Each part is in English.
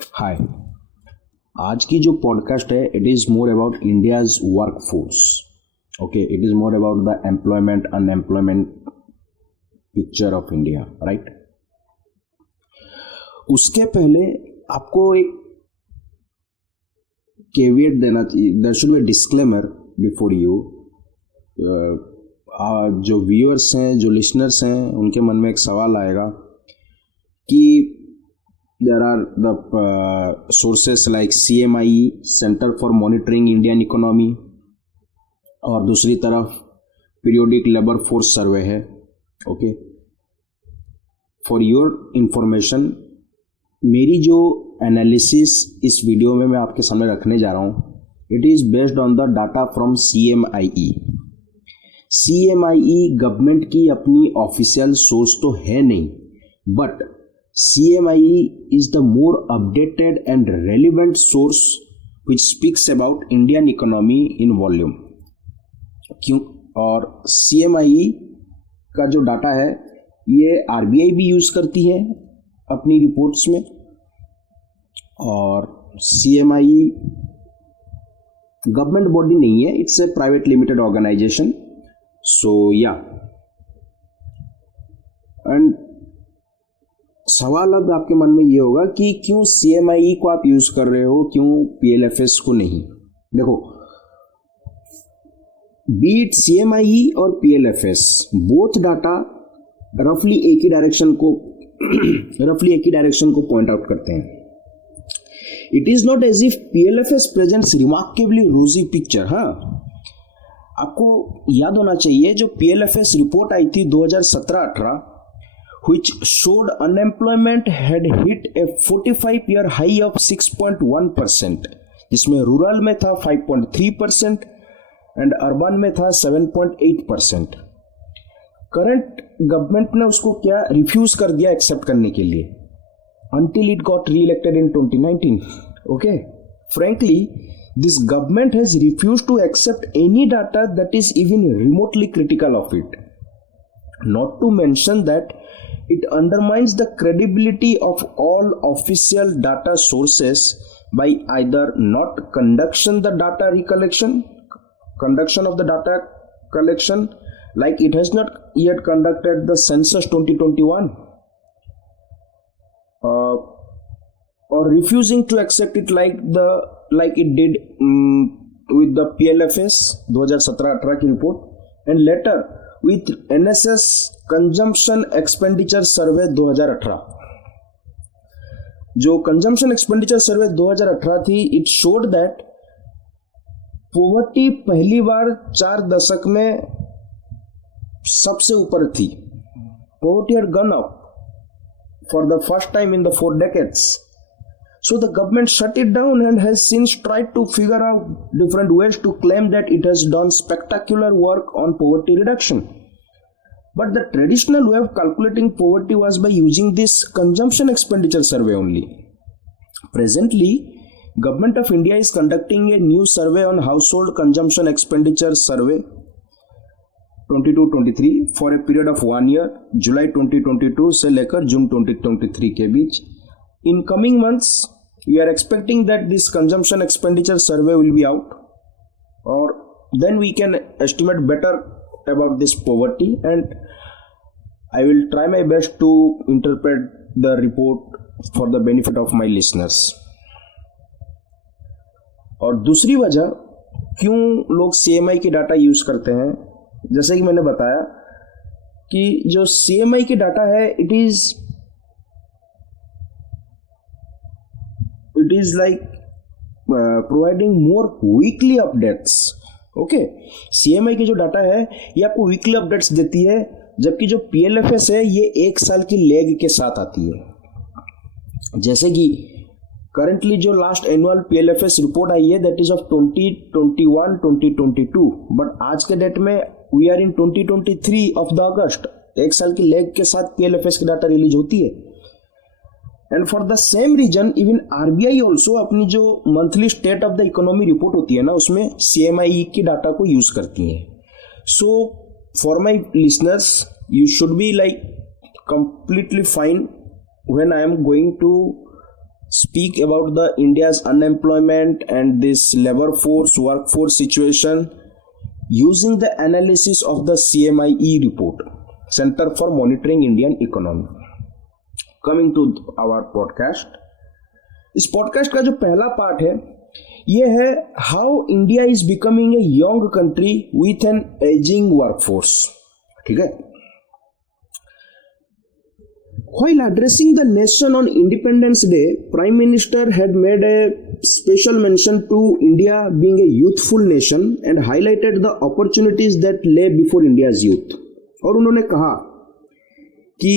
हाय। आज की जो पॉडकास्ट है it is more about India's work force. Okay, it is more about the employment unemployment picture of India, right. उसके पहले आपको एक केवियट देना चाहिए, there should be disclaimer before you. जो व्यूअर्स हैं, जो लिसनर्स हैं, उनके मन में एक सवाल आएगा कि there are the sources like CMIE, Center for Monitoring Indian Economy, और दूसरी तरफ पीरियोडिक लेबर फोर्स सर्वे है। ओके, फॉर योर इंफॉर्मेशन, मेरी जो एनालिसिस इस वीडियो में मैं आपके सामने रखने जा रहा हूँ, it is based on the data from CMIE। CMIE government की अपनी ऑफिशियल सोर्स तो है नहीं, but CMIE is the more updated and relevant source which speaks about Indian economy in volume। क्यों? और CMIE का जो डाटा है ये RBI भी यूज करती है अपनी रिपोर्ट्स में, और CMIE गवर्नमेंट बॉडी नहीं है, it's a private limited organization. So yeah, and सवाल अब आपके मन में ये होगा कि क्यों CMIE को आप यूज कर रहे हो, क्यों PLFS को नहीं। देखो, बीट CMIE और PLFS बोथ डाटा रफली एक ही डायरेक्शन को पॉइंट आउट करते हैं। It is not as if PLFS presents remarkably rosy picture. हाँ, आपको याद होना चाहिए जो PLFS रिपोर्ट आई थी 2017-18, which showed unemployment had hit a 45-year high of 6.1%, जिसमें रूरल में था 5.3% एंड अर्बन में था 7.8%। करंट गवर्नमेंट ने उसको क्या रिफ्यूज कर दिया एक्सेप्ट करने के लिए, until it got re-elected in 2019। Okay, frankly, this government has refused to accept any data that is even remotely critical of it. Not to mention that it undermines the credibility of all official data sources by either not conduction of the data collection, like it has not yet conducted the census 2021, or refusing to accept it like it did with the PLFS 2017-18 की report, and later with NSS consumption expenditure सर्वे 2018। जो consumption expenditure सर्वे 2018 थी, it showed that poverty पहली बार 4 दशक में सबसे ऊपर थी। Poverty had gun up for the first time in the 4 decades। So the government shut it down and has since tried to figure out different ways to claim that it has done spectacular work on poverty reduction. But the traditional way of calculating poverty was by using this consumption expenditure survey only. Presently, Government of India is conducting a new survey on household consumption expenditure survey 22-23 for a period of 1 year, July 2022 से लेकर June 2023 के बीच। In coming months, we are expecting that this consumption expenditure survey will be out, or then we can estimate better about this poverty, and I will try my best to interpret the report for the benefit of my listeners। और दूसरी वजह क्यों लोग CMI की data use करते हैं, जैसे कि मैंने बताया कि जो CMI की डाटा है it is like providing more weekly updates. Okay, CMI की जो डाटा है ये आपको वीकली अपडेट्स देती है, जबकि जो PLFS है ये 1 साल की लेग के साथ आती है। जैसे कि करंटली जो लास्ट एनुअल PLFS रिपोर्ट आई है दैट इज ऑफ 2021-2022, बट आज के डेट में we are in 2023 of the August. 1 साल की लेग के साथ PLFS की डाटा रिलीज होती है। And for the same reason even RBI also अपनी जो monthly state of the economy report होती है ना, उसमें CMIE की डाटा को यूज करती है। So for my listeners, you should be like completely fine when I am going to speak about the India's unemployment and this labor force workforce situation using the analysis of the CMIE report, Center for Monitoring Indian Economy. Coming to our podcast, इस podcast का जो पहला part है ये है how India is becoming a young country with an ageing workforce. ठीक है. While addressing the nation on Independence Day, Prime Minister had made a special mention to India being a youthful nation and highlighted the opportunities that lay before India's youth. और उन्होंने कहा कि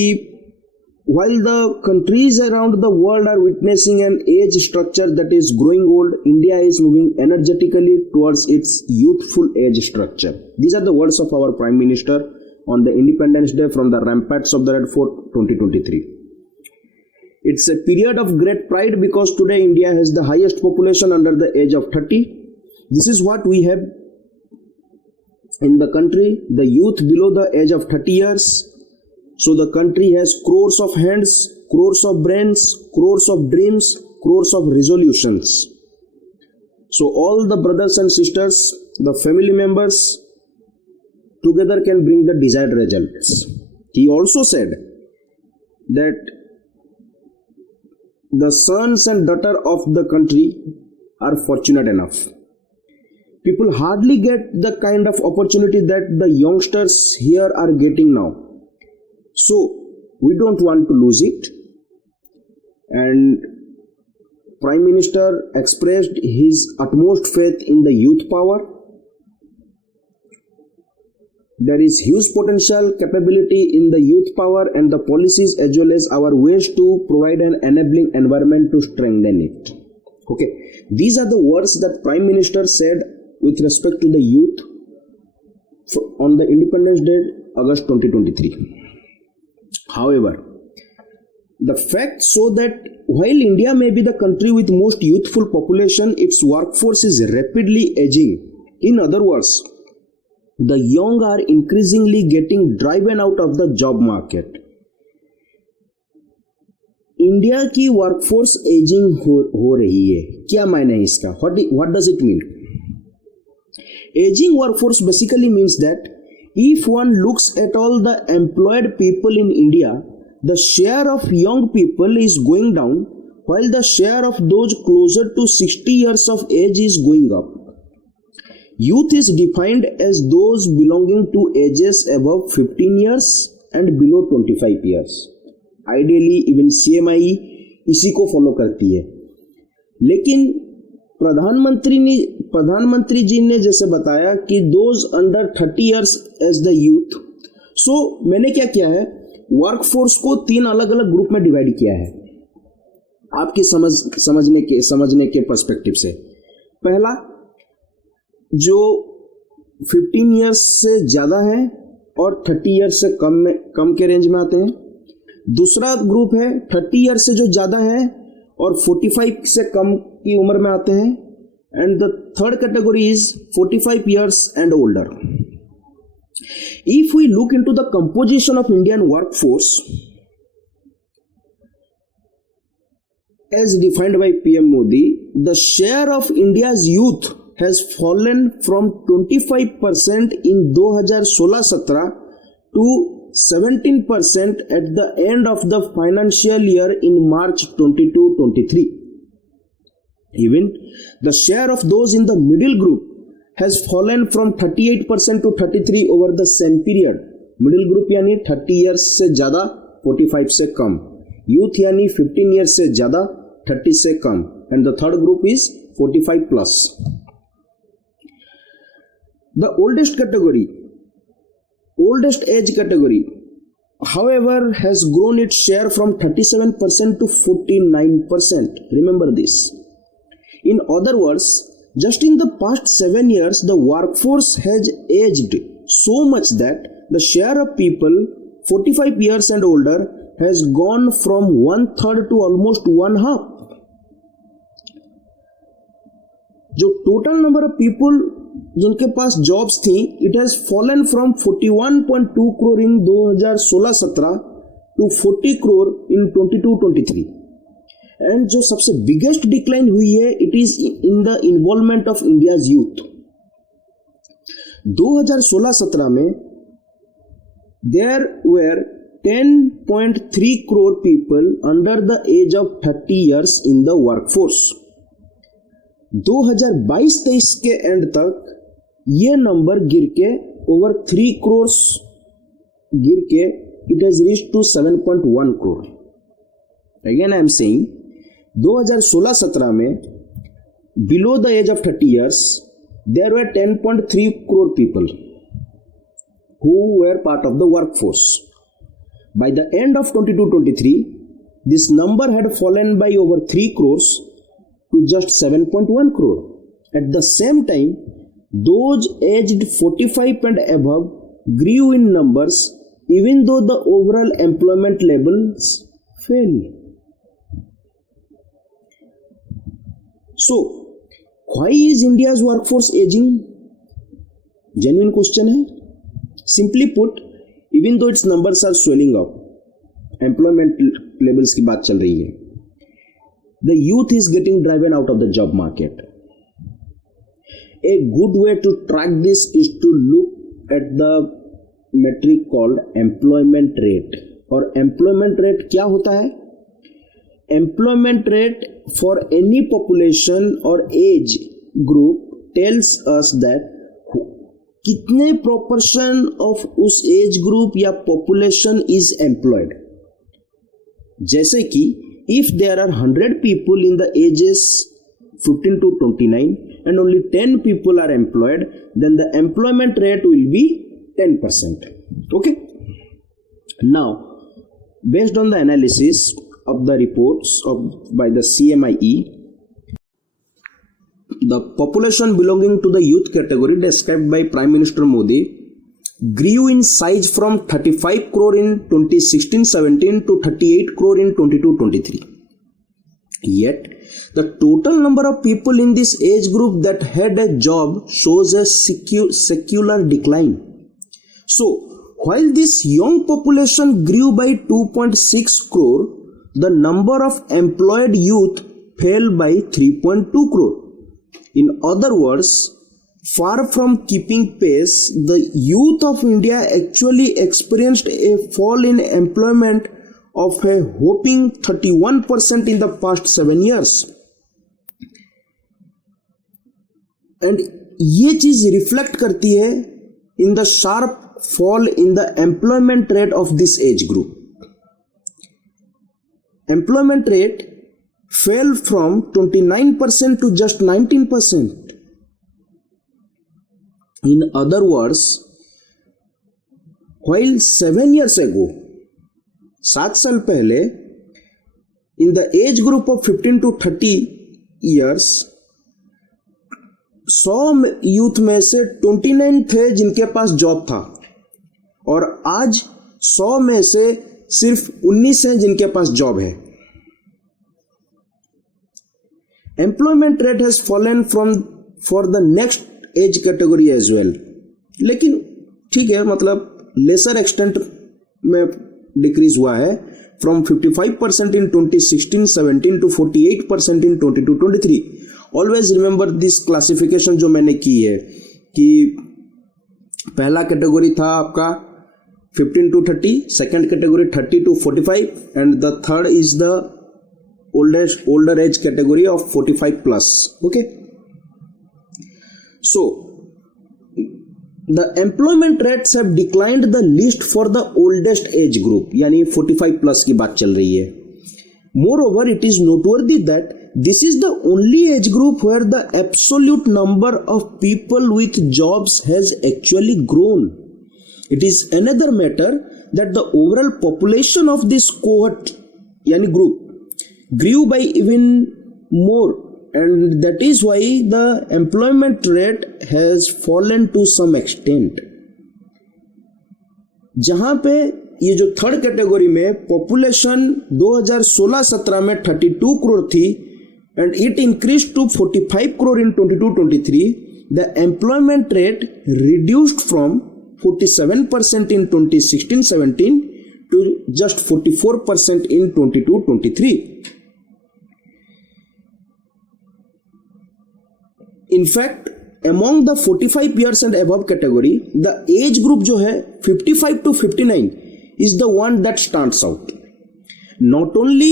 while the countries around the world are witnessing an age structure that is growing old, India is moving energetically towards its youthful age structure. These are the words of our Prime Minister on the Independence Day from the ramparts of the Red Fort 2023. It's a period of great pride because today India has the highest population under the age of 30. This is what we have in the country, the youth below the age of 30 years. So the country has crores of hands, crores of brains, crores of dreams, crores of resolutions. So all the brothers and sisters, the family members, together can bring the desired results. He also said that the sons and daughters of the country are fortunate enough. People hardly get the kind of opportunity that the youngsters here are getting now. So we don't want to lose it. And Prime Minister expressed his utmost faith in the youth power. There is huge potential capability in the youth power and the policies as well as our ways to provide an enabling environment to strengthen it. Okay, these are the words that Prime Minister said with respect to the youth on the Independence Day, August 2023. However, the facts show that while India may be the country with most youthful population, its workforce is rapidly aging. In other words, the young are increasingly getting driven out of the job market. India की workforce ageing हो रही है. क्या मायने है इसका? What does it mean? Aging workforce basically means that if one looks at all the employed people in India, the share of young people is going down while the share of those closer to 60 years of age is going up. Youth is defined as those belonging to ages above 15 years and below 25 years. Ideally, even CMIE इसी को follow करती है. लेकिन प्रधानमंत्री जी ने जैसे बताया कि those under 30 years as the youth. So मैंने क्या किया है, वर्कफोर्स को 3 अलग अलग ग्रुप में डिवाइड किया है आपके समझने के पर्सपेक्टिव से. पहला, जो 15 इयर्स से ज्यादा है और 30 इयर्स से कम के रेंज में आते हैं. दूसरा ग्रुप है 30 इयर्स से जो ज्यादा है और 45 से कम की उम्र में आते हैं. And the third category is 45 years and older. If we look into the composition of Indian workforce as defined by PM Modi, the share of India's youth has fallen from 25% in 2016-17 to 17% at the end of the financial year in March 22-23. Even the share of those in the middle group has fallen from 38% to 33% over the same period. Middle group यानी 30 years से ज़्यादा 45 से कम. Youth यानी 15 years से ज़्यादा 30 से कम. And the third group is 45 plus. The oldest age category, however, has grown its share from 37% to 49%. Remember this. In other words, just in the past 7 years, the workforce has aged so much that the share of people 45 years and older has gone from 1/3 to almost 1/2. जो total number of people जिनके पास jobs थी, it has fallen from 41.2 crore in 2016-17 to 40 crore in 22-23. And जो सबसे biggest decline हुई है it is in the involvement of India's youth. 2016-17 में there were 10.3 crore people under the age of 30 years in the workforce. 2022-23 के and तक ये number गिर के ओवर 3 करोड़ गिर के it has reached to 7.1 crore. Again I am saying 2016-17 में below the age of 30 years there were 10.3 crore people who were part of the workforce. By the end of 22-23 this number had fallen by over 3 crores to just 7.1 crore. At the same time those aged 45 and above grew in numbers even though the overall employment levels fell. So why is India's workforce aging? Genuine question है. Simply put, even though its numbers are swelling up, employment levels की बात चल रही है, the youth is getting driven out of the job market. A good way to track this is to look at the metric called employment rate. और employment rate क्या होता है? Employment rate for any population or age group tells us that कितने proportion of उस age group या population is employed. जैसे कि if there are 100 people in the ages 15 to 29 and only 10 people are employed, then the employment rate will be 10%. Okay. Now, based on the analysis of the reports by the CMIE, the population belonging to the youth category described by Prime Minister Modi grew in size from 35 crore in 2016-17 to 38 crore in 22-23. Yet, the total number of people in this age group that had a job shows a secular decline. So, while this young population grew by 2.6 crore, the number of employed youth fell by 3.2 crore. In other words, far from keeping pace, the youth of India actually experienced a fall in employment of a whopping 31% in the past 7 years. And ये चीज reflect करती है in the sharp fall in the employment rate of this age group. Employment rate fell from 29% to just 19%. In other words, while 7 years ago, 7 साल पहले, in the age group of 15 to 30 years, 100 youth में से 29 थे जिनके पास job था, और आज 100 में से सिर्फ 19 हैं जिनके पास जॉब है. Employment rate has fallen from for the next age category as well. लेकिन ठीक है, मतलब लेसर एक्सटेंट में डिक्रीज हुआ है from 55% in 2016-17 to 48% in 22-23. Always remember this classification जो मैंने की है कि पहला कैटेगरी था आपका 15 to 30, second category 30 to 45, and the third is the older age category of 45 plus. Okay, so the employment rates have declined the least for the oldest age group, यानी 45 plus की बात चल रही है. Moreover, it is noteworthy that this is the only age group where the absolute number of people with jobs has actually grown. It is another matter that the overall population of this cohort, yani group, grew by even more, and that is why the employment rate has fallen to some extent. जहां पे ये जो third category में population 2016-17 में 32 करोड़ थी and it increased to 45 crore in 22-23, the employment rate reduced from 47% in 2016-17 to just 44% in 22-23. In fact among the 45 years and above category, the age group जो है 55 to 59 is the one that stands out. Not only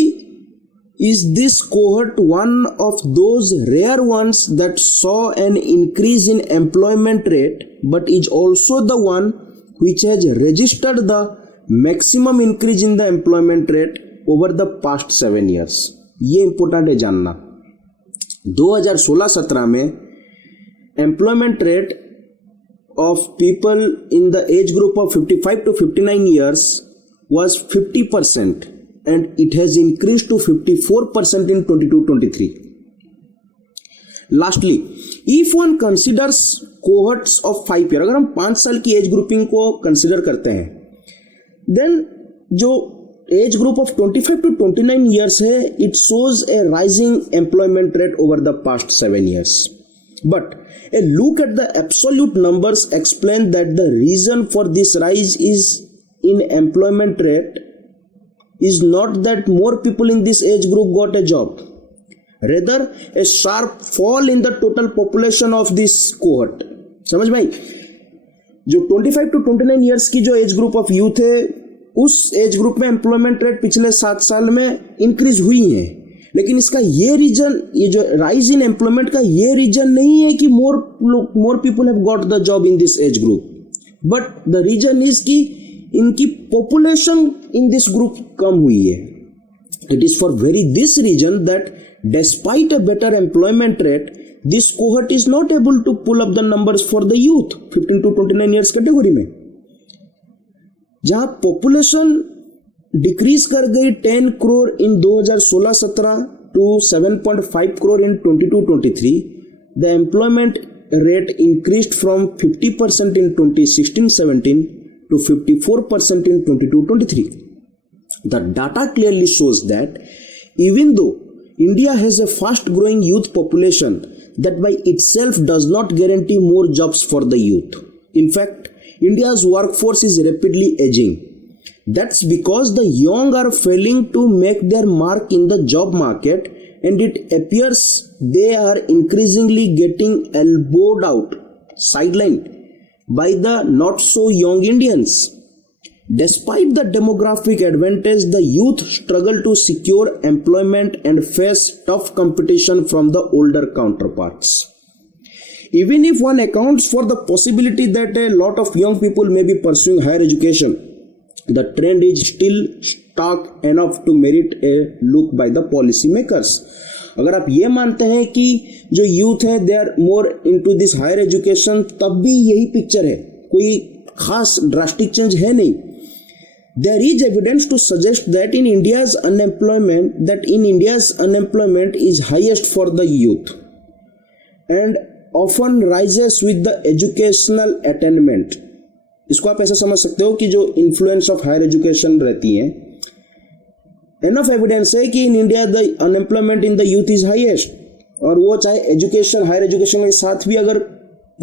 is this cohort one of those rare ones that saw an increase in employment rate, but is also the one which has registered the maximum increase in the employment rate over the past 7 years. ये important है जानना. 2016-17 में employment rate of people in the age group of 55 to 59 years was 50% and it has increased to 54% in 22-23. Lastly, if one considers cohorts of 5 year, अगर हम 5 साल की as grouping को consider करते हैं, देन जो age group of 25 to 29 years है, it shows a rising employment rate over the past 7 years. But a look at the absolute numbers explain that the reason for this rise is in employment rate is not that more people in this age group got a job, rather a sharp fall in the total population of this cohort. समझ भाई, जो 25 to 29 years की जो age group of youth है, उस age group में employment rate पिछले 7 साल में इंक्रीज हुई है, लेकिन इसका ये रीजन, ये जो राइज इन एम्प्लॉयमेंट का ये रीजन नहीं है कि more people have got the job in this age group, but the reason is कि इनकी पॉपुलेशन इन दिस ग्रुप कम हुई है. It is for very this reason that despite a better employment rate, this cohort is not able to pull up the numbers for the youth 15 to 29 years category में, जहां population decrease कर गई 10 crore in 2016-17 to 7.5 crore in 22-23. The employment rate increased from 50% in 2016-17 to 54% in 22-23. The data clearly shows that even though India has a fast growing youth population, that by itself does not guarantee more jobs for the youth. In fact, India's workforce is rapidly aging. That's because the young are failing to make their mark in the job market, and it appears they are increasingly getting elbowed out, sidelined by the not so young Indians. Despite the demographic advantage, the youth struggle to secure employment and face tough competition from the older counterparts. Even if one accounts for the possibility that a lot of young people may be pursuing higher education, the trend is still stark enough to merit a look by the policy makers. अगर आप ये मानते हैं कि जो youth है they are more into this higher education, तब भी यही पिक्चर है, कोई खास ड्रास्टिक चेंज है नहीं. There is evidence to suggest that in India's unemployment is highest for the youth and often rises with the educational attainment. इसको आप ऐसा समझ सकते हो कि जो इन्फ्लुएंस ऑफ हायर एजुकेशन रहती है, एनफ एविडेंस है कि in India the unemployment in the youth is highest, और वो चाहे एजुकेशन हायर एजुकेशन के साथ भी अगर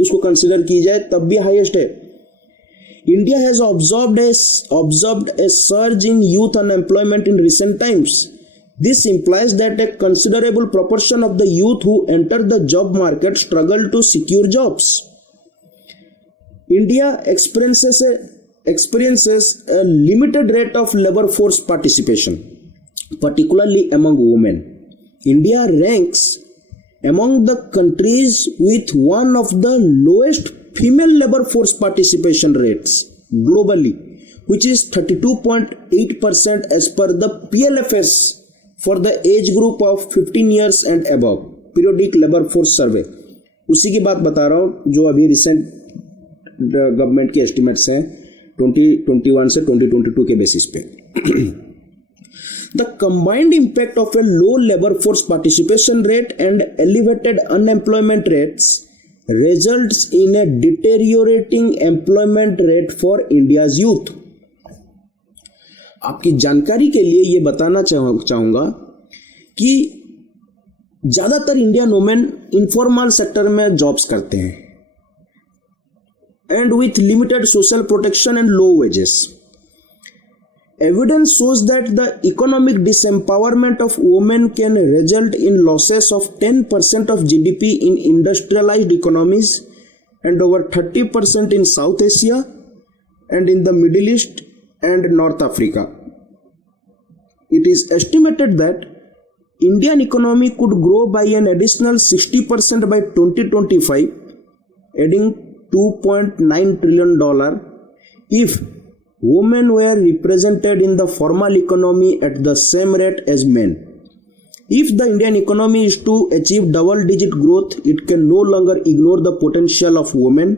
उसको कंसिडर की जाए तब भी हाईएस्ट है. India has observed A surge in youth unemployment in recent times. This implies that a considerable proportion of the youth who enter the job market struggle to secure jobs. India experiences a limited rate of labor force participation, particularly among women. India ranks among the countries with one of the lowest female labor force participation rates globally, which is 32.8% as per the PLFS for the age group of 15 years and above, periodic labor force survey. उसी की बात बता रहा हूँ जो अभी recent government के estimates हैं 2021 से 2022 के बेसिस पे. The combined impact of a low labor force participation rate and elevated unemployment rates results in a deteriorating employment rate for India's youth. आपकी जानकारी के लिए ये बताना चाहूंगा कि ज्यादातर इंडियन वुमेन इनफॉर्मल सेक्टर में जॉब्स करते हैं and with limited social protection and low wages. Evidence shows that the economic disempowerment of women can result in losses of 10% of GDP in industrialized economies and over 30% in South Asia and in the Middle East and North Africa. It is estimated that Indian economy could grow by an additional 60% by 2025, adding $2.9 trillion if women were represented in the formal economy at the same rate as men. If the Indian economy is to achieve double-digit growth, it can no longer ignore the potential of women,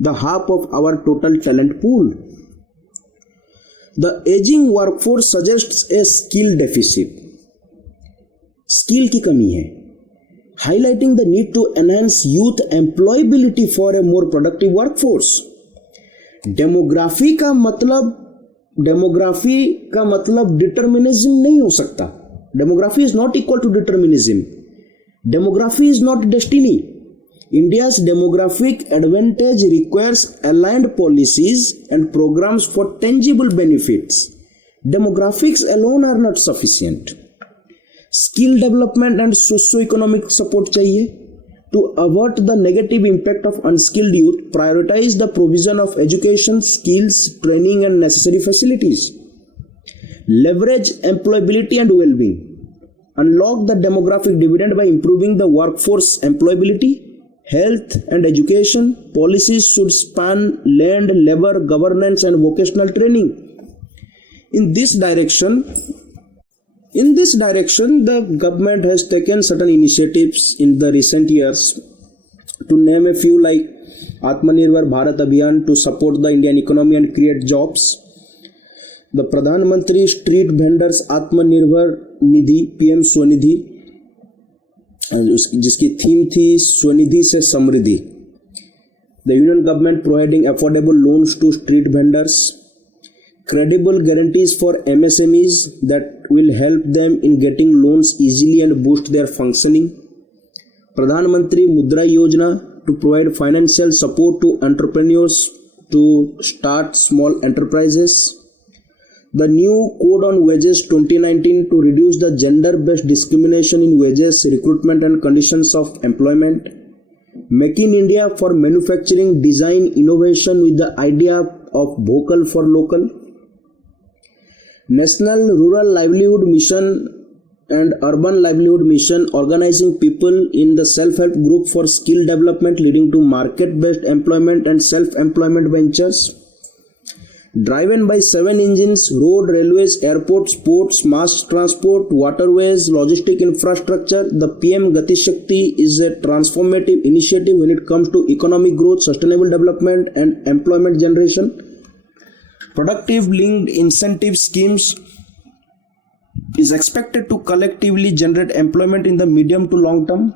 the half of our total talent pool. The aging workforce suggests a skill deficit. Skill की कमी है, highlighting the need to enhance youth employability for a more productive workforce. Demography का मतलब determinism नहीं हो सकता. Demography is not equal to determinism. Demography is not destiny. India's demographic advantage requires aligned policies and programs for tangible benefits. Demographics alone are not sufficient. Skill development and socio-economic support चाहिए. To avert the negative impact of unskilled youth, prioritize the provision of education, skills, training and necessary facilities. Leverage employability and well-being. Unlock the demographic dividend by improving the workforce employability, health and education. Policies should span land, labor, governance and vocational training. In this direction, the government has taken certain initiatives in the recent years. To name a few, like Atmanirbhar Bharat Abhiyan to support the Indian economy and create jobs. The Pradhan Mantri Street Vendors Atmanirbhar Nidhi, PM Swanidhi, जिसकी theme थी स्वनिधि से समृद्धि. The Union government providing affordable loans to street vendors. Credible guarantees for MSMEs that will help them in getting loans easily and boost their functioning. Pradhan Mantri Mudra Yojana to provide financial support to entrepreneurs to start small enterprises. The new Code on Wages 2019 to reduce the gender-based discrimination in wages, recruitment and conditions of employment. Make in India for manufacturing, design, innovation with the idea of vocal for local. National Rural Livelihood Mission and Urban Livelihood Mission organizing people in the self-help group for skill development leading to market-based employment and self-employment ventures. Driven by 7 engines, road, railways, airports, ports, mass transport, waterways, logistic infrastructure, the PM Gati Shakti is a transformative initiative when it comes to economic growth, sustainable development and employment generation. Productive linked incentive schemes is expected to collectively generate employment in the medium to long term.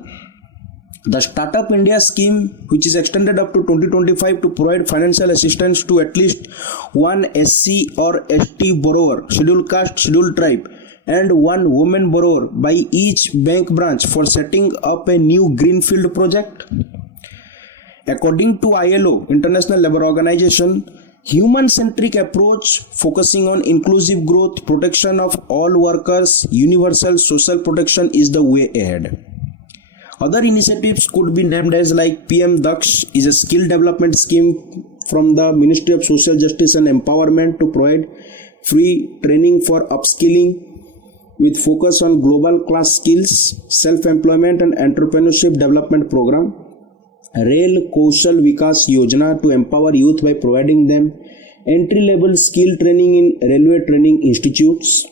The Startup India scheme, which is extended up to 2025 to provide financial assistance to at least one SC or ST borrower, scheduled caste, scheduled tribe, and one woman borrower by each bank branch for setting up a new greenfield project. According to ILO, International Labour Organization, human-centric approach focusing on inclusive growth, protection of all workers, universal social protection is the way ahead. Other initiatives could be named as like PM Daksh is a skill development scheme from the Ministry of Social Justice and Empowerment to provide free training for upskilling with focus on global class skills, self-employment and entrepreneurship development program. Rail Kaushal Vikas Yojana to empower youth by providing them entry-level skill training in railway training institutes.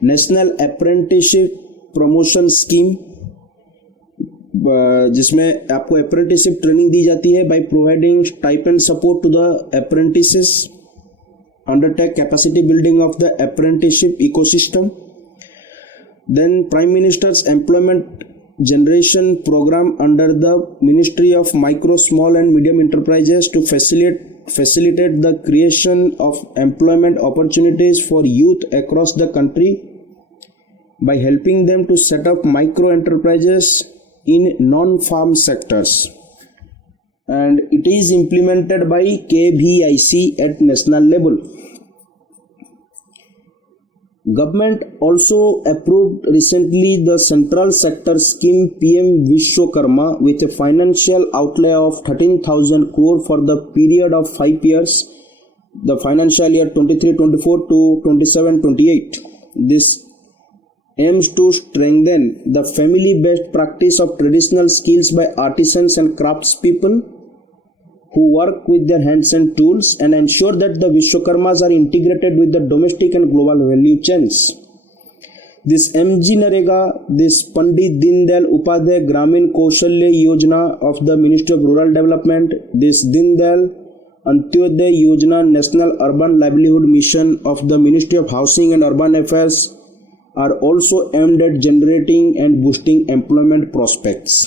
National Apprenticeship Promotion Scheme जिसमें आपको apprenticeship training दी जाती है by providing stipend support to the apprentices, undertake capacity building of the apprenticeship ecosystem. Then Prime Minister's Employment Generation Program under the Ministry of Micro, Small and Medium Enterprises to facilitate the creation of employment opportunities for youth across the country by helping them to set up micro enterprises in non-farm sectors, and it is implemented by KVIC at national level. Government also approved recently the central sector scheme PM Vishwakarma with a financial outlay of 13,000 crore for the period of 5 years, the financial year 23-24 to 27-28. This aims to strengthen the family-based practice of traditional skills by artisans and craftspeople who work with their hands and tools, and ensure that the Vishwakarmas are integrated with the domestic and global value chains. This MG Narega, this Pandit Dindayal Upadhyay Gramin Kaushalya Yojana of the Ministry of Rural Development, this Dindayal Antyodaya Yojana National Urban Livelihood Mission of the Ministry of Housing and Urban Affairs are also aimed at generating and boosting employment prospects.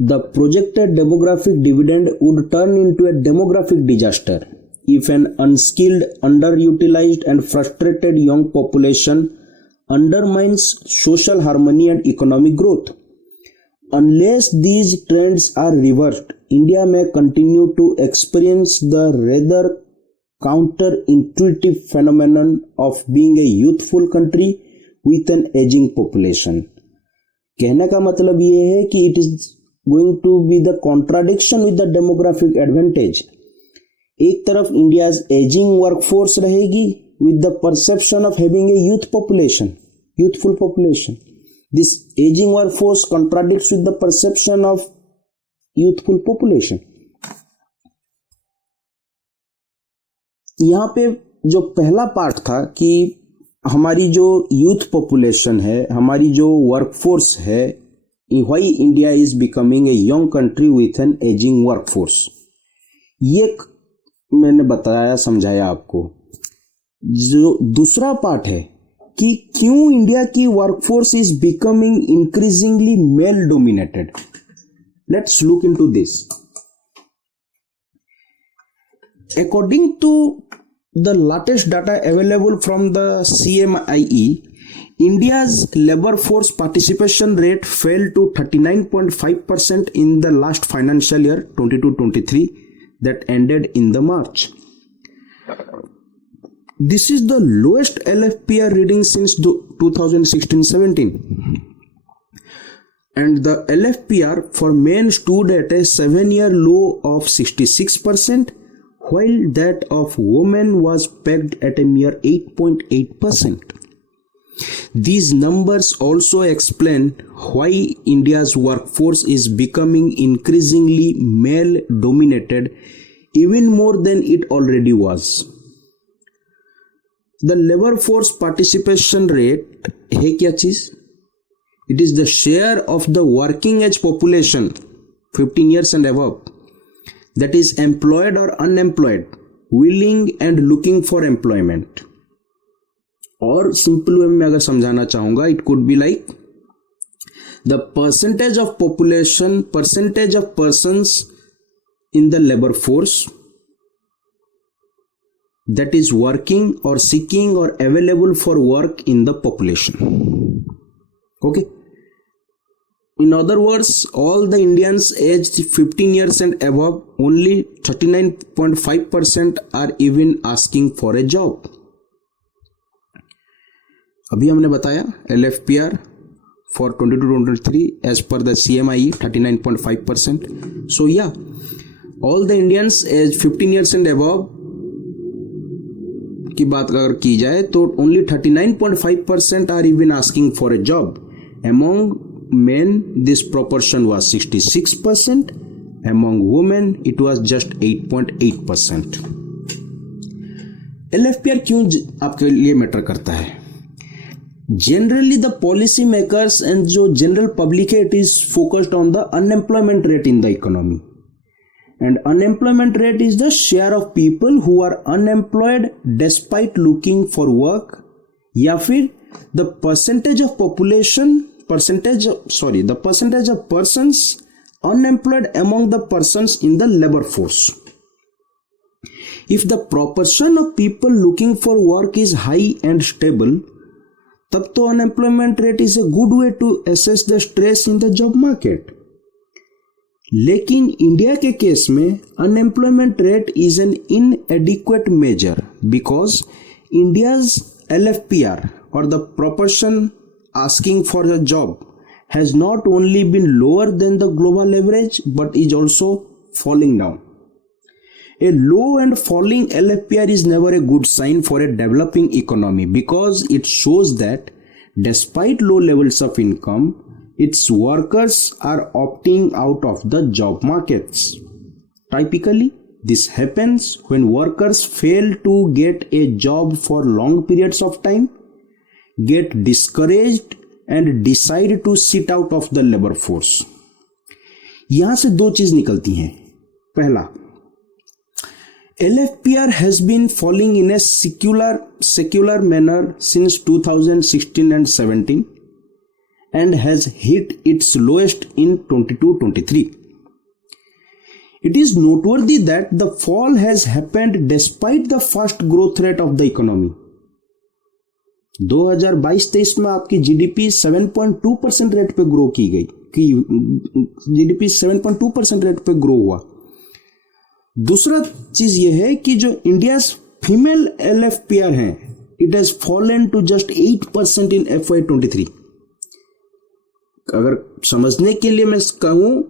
The projected demographic dividend would turn into a demographic disaster if an unskilled, underutilized and frustrated young population undermines social harmony and economic growth. Unless these trends are reversed, India may continue to experience the rather counterintuitive phenomenon of being a youthful country with an aging population. कहने का मतलब ये है कि it is going to be the contradiction with the demographic advantage. एक तरफ India's aging workforce रहेगी with the perception of having a youthful population. This aging workforce contradicts with the perception of youthful population. यहाँ पे जो पहला part था कि हमारी जो यूथ पॉपुलेशन है, हमारी जो वर्कफोर्स है, why India is becoming a young country with an aging workforce, ये मैंने बताया, समझाया आपको. जो दूसरा पार्ट है कि क्यों इंडिया की workforce is becoming increasingly male dominated. Let's look into this. According to the latest data available from the CMIE, India's labor force participation rate fell to 39.5% in the last financial year 22-23 that ended in the March. This is the lowest LFPR reading since 2016-17. And the LFPR for men stood at a 7-year low of 66%, while that of women was pegged at a mere 8.8%. These numbers also explain why India's workforce is becoming increasingly male-dominated, even more than it already was. The labor force participation rate है क्या चीज? It is the share of the working age population 15 years and above that is employed or unemployed, willing and looking for employment. और simple way में अगर समझाना चाहूंगा, it could be like the percentage of population, percentage of persons in the labor force that is working or seeking or available for work in the population. Okay. In other words, all the Indians aged 15 years and above, only 39.5% are even asking for a job. अभी हमने बताया LFPR for 22-23 as per the CMIE 39.5%. So yeah, all the Indians aged 15 years and above की बात अगर की जाए तो only 39.5% are even asking for a job. Among men, this proportion was 66%. Among women, it was just 8.8%. LFPR क्यों आपके लिए matter करता है? Generally, the policy makers and जो general public है, it is focused on the unemployment rate in the economy. And unemployment rate is the share of people who are unemployed despite looking for work, या फिर the percentage of persons unemployed among the persons in the labor force. If the proportion of people looking for work is high and stable, तब तो unemployment rate is a good way to assess the stress in the job market. लेकिन India के case में unemployment rate is an inadequate measure because India's LFPR, or the proportion asking for a job, has not only been lower than the global average but is also falling down. A low and falling LFPR is never a good sign for a developing economy because it shows that despite low levels of income, its workers are opting out of the job markets. Typically, this happens when workers fail to get a job for long periods of time, get discouraged and decide to sit out of the labor force. यहां से दो चीज निकलती हैं. पहला, LFPR has been falling in a secular manner since 2016 and 17 and has hit its lowest in 22-23. It is noteworthy that the fall has happened despite the fast growth rate of the economy. 2022-23 में आपकी GDP 7.2% rate पे grow की गई, GDP 7.2% rate पे grow हुआ. दूसरा चीज यह है कि जो इंडिया फीमेल LFPR है, it has fallen to just 8% in FY23. अगर समझने के लिए मैं कहूं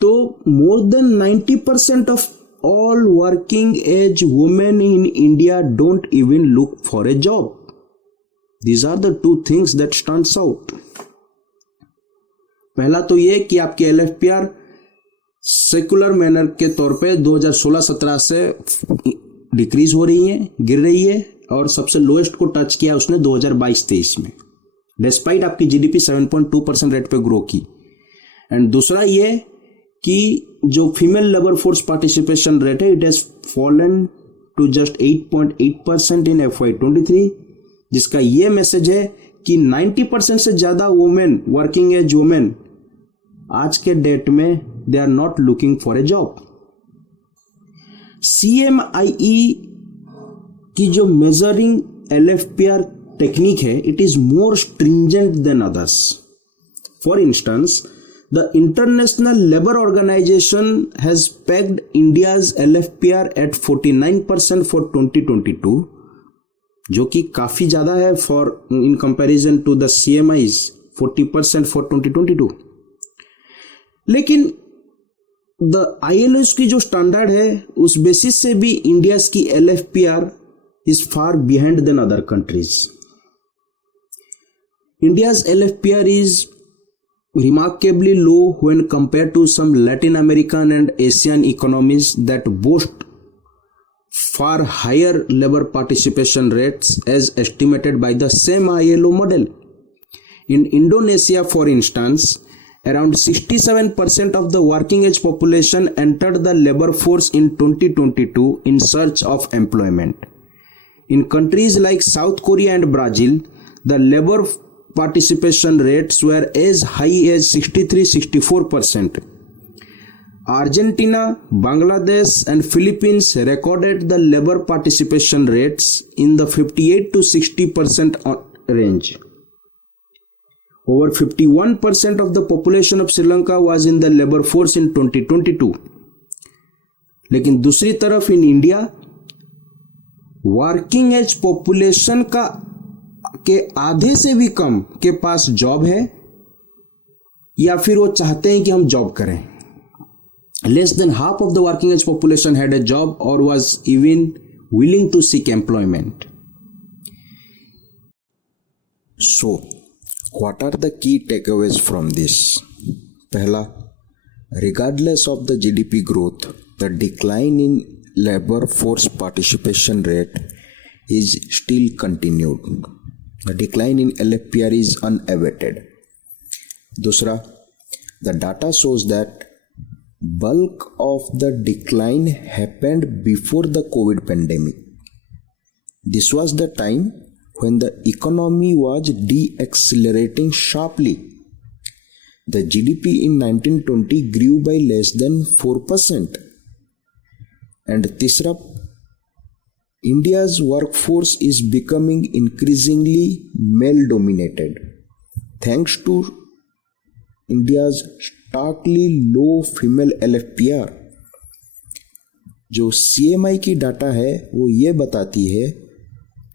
तो more than 90% of all working age women in India don't even look for a job. These are the two things that stands out. पहला तो यह कि आपके LFPR सेकुलर मैनर के तौर पे 2016-17 से डिक्रीज हो रही है, गिर रही है, और सबसे लोएस्ट को टच किया उसने 2022-23 में, डिस्पाइट आपकी जीडीपी 7.2% रेट पे ग्रो की. एंड दूसरा ये कि जो female labour force participation rate है, it has fallen to just 8.8% in FY23, जिसका ये मैसेज है कि 90% से ज्यादा वुमेन, वर्किंग एज वुमेन, आज के डेट में they are not looking for a job. CMIE की जो मेजरिंग LFPR टेक्निक है, it is more stringent than others. For instance, the International Labour Organisation has pegged India's LFPR at 49% for 2022, जो कि काफी ज्यादा है for in comparison to the CMI's 40% for 2022. लेकिन the ILO की जो स्टैंडर्ड है, उस बेसिस से भी इंडिया की LFPR is far behind than other countries. India's LFPR is remarkably low when compared to some Latin American and Asian economies that boast far higher labor participation rates as estimated by the same ILO model. In Indonesia, for instance, around 67% of the working age population entered the labor force in 2022 in search of employment. In countries like South Korea and Brazil, the labor participation rates were as high as 63-64%. Argentina, Bangladesh and Philippines recorded the labor participation rates in the 58 to 60% range. Over 51% of the population of Sri Lanka was in the labor force in 2022. लेकिन दूसरी तरफ in India working age population का के आधे से भी कम के पास job है, या फिर वो चाहते हैं कि हम जॉब करें. Less than half of the working age population had a job or was even willing to seek employment. So, what are the key takeaways from this? पहला, regardless of the GDP growth, the decline in labor force participation rate is still continued. The decline in LFPR is unabated. दूसरा, the data shows that bulk of the decline happened before the COVID pandemic. This was the time when the economy was deaccelerating sharply. The GDP in 1920 grew by less than 4%. And तीसरा, India's workforce is becoming increasingly male-dominated, thanks to India's starkly low female LFPR. जो CMI की डाटा है वो ये बताती है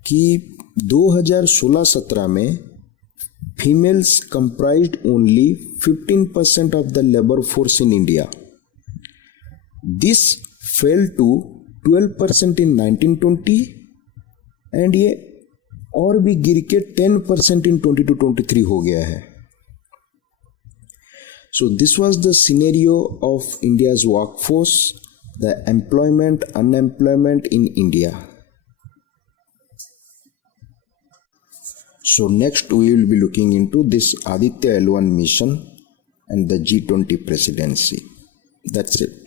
कि 2016-17 में females comprised only 15% of the labour force in India. This fell to 12% in 1920 and ये और भी गिर के 10% इन 22-23 हो गया है. So this was the scenario of India's workforce, the employment, unemployment in India. So next we will be looking into this Aditya L1 mission and the G20 presidency. That's it.